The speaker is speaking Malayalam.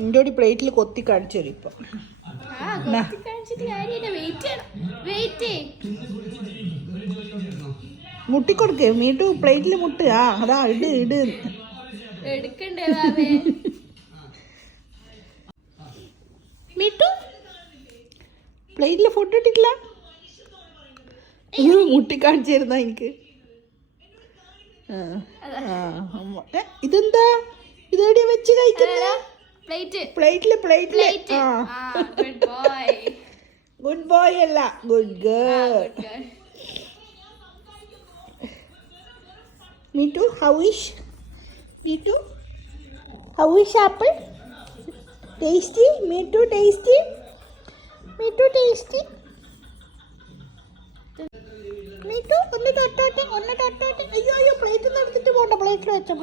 ഇൻ്റെ പ്ലേറ്റിൽ കൊത്തി കാണിച്ചു തരും ഇപ്പൊ. മുട്ടിക്കൊടുക്ക് മീട്ടു പ്ലേറ്റിൽ മുട്ട്. ആ അതാ ഇട് ഇട് മീട്ടു പ്ലേറ്റിൽ ഫുഡ് ഇട്ടിട്ടില്ല. മുട്ടി കാണിച്ചു തരുന്ന എനിക്ക്. ഇതെന്താ ഇതെവിടെയാ വെച്ച് കഴിക്കുന്നത്? പ്ലേറ്റില് ഗുഡ് ബോയ് അല്ല good girl. MeToo how is apple? Tasty? MeToo tasty? MeToo ഒന്ന് തൊട്ടോട്ടെ. അയ്യോ പ്ലേറ്റ് എടുത്തിട്ട് പോണ്ട. പ്ലേറ്റിൽ വെച്ചോ.